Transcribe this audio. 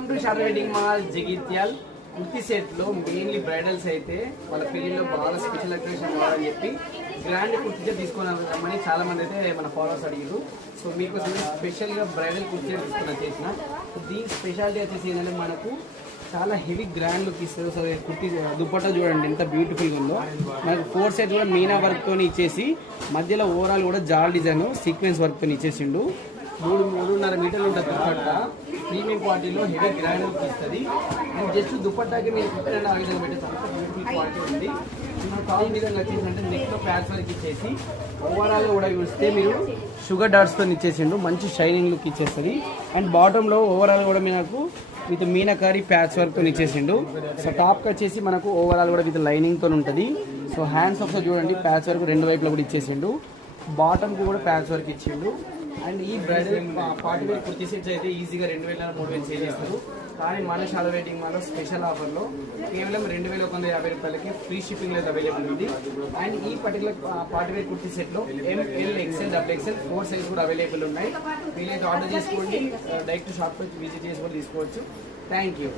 Welcome to Shaadi wedding mall Jagtial. Kurti set లో mainly bridals అయితే వాళ్ళ పెళ్లిలో బాగా స్పెషల్ అకేషన్ కావాలని చెప్పి గ్రాండ్ కుర్తి సెట్ తీసుకొని రమ్మని చాలా మంది అయితే మన ఫాలోవర్స్ అడిగారు. సో మీకోసం స్పెషల్ గా బ్రైడల్ కుర్తి సెట్ తీసుకుని వచ్చేసిన. దీని స్పెషాలిటీ వచ్చేసి ఏంటంటే మనకు చాలా హెవీ గ్రాండ్ లుక్ ఇస్తారు. సో కుర్తి దుపట్టా చూడండి ఎంత బ్యూటిఫుల్గా ఉందో. మనకు 4 సెట్ కూడా మీనా వర్క్తో ఇచ్చేసి మధ్యలో ఓవరాల్ కూడా జాల్ డిజైన్ సీక్వెన్స్ వర్క్తో ఇచ్చేసిండు. 3.5 మీటర్లు ఉంటుంది దుపట్టా. ప్రీమియం క్వాలిటీలో హెవీ గ్రాండ్ లుక్ ఇస్తుంది. అండ్ జస్ట్ దుపట్టాకి మీరు కుట్టిన ఆ విధంగా పెట్టేసి అంత బ్యూటిఫుల్ క్వాలిటీ ఉంది. మన టాప్ విధంగా వచ్చేసి నెక్లో ప్యాచ్ వర్క్ ఇచ్చేసి ఓవరాల్గా కూడా చూస్తే మీరు షుగర్ డాట్స్తో ఇచ్చేసిండు. మంచి షైనింగ్ లుక్ ఇచ్చేస్తుంది. అండ్ బాటంలో ఓవరాల్ కూడా మనకు విత్ మీనాకారి ప్యాచ్ వర్క్తో ఇచ్చేసిండు. సో టాప్కి వచ్చేసి మనకు ఓవరాల్ కూడా విత్ లైనింగ్తో ఉంటుంది. సో హ్యాండ్స్ ఒకసారి చూడండి ప్యాచ్ వర్క్ 2 వైపులో కూడా ఇచ్చేసిండు. బాటమ్కి కూడా ప్యాచ్ వర్క్ ఇచ్చిండు. అండ్ ఈ bridal party wear kurti sets అయితే ఈజీగా 2,000-3,000 సేల్ చేస్తారు. కానీ మన షాదీ వెడ్డింగ్ మాల్లో స్పెషల్ ఆఫర్లో కేవలం 2,150 రూపాయలకి ఫ్రీ షిప్పింగ్ అయితే అవైలబుల్ ఉంది. అండ్ ఈ పర్టికులర్ పార్టీ వేర్ కుర్తీ సెట్లో ML, XL, XXL 4 సైజ్ కూడా అవైలబుల్ ఉన్నాయి. వీలైతే ఆర్డర్ చేసుకోండి. డైరెక్ట్ షాప్కి విజిట్ చేసి కూడా తీసుకోవచ్చు. Thank you.